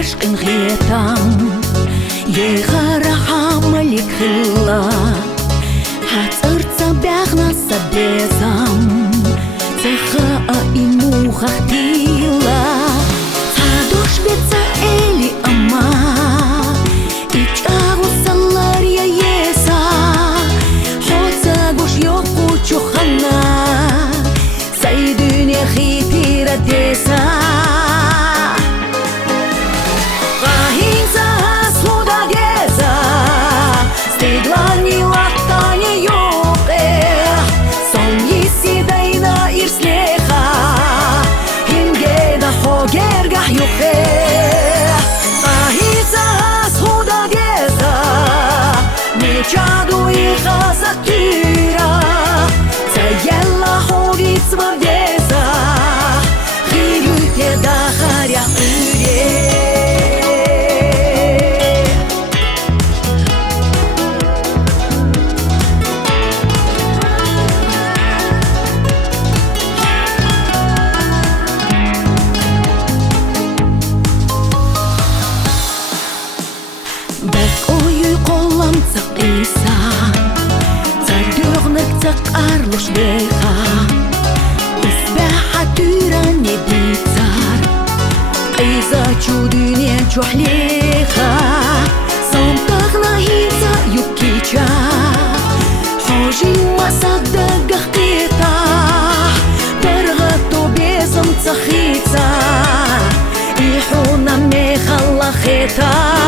عشق غيتام يغرح ملك الله هترتى بيغنا سبيزام تخاء إمو خختيلا تادوش بيتا إلي أما إجاغو سالار يا يسا حوتاغوش يوكو چوخنا سيدوني خيتي رديسا Чаду и хазатира Заела ходит свободеса Хилюйте да харя уре Цакиса Задёрнек цакарлуш деха Исбаха тюрани бицар Айза чудунен чухлеха Самтахна хиза юкича Хожи масада гахкита Таргату безам цахица Ихуна мехалла хита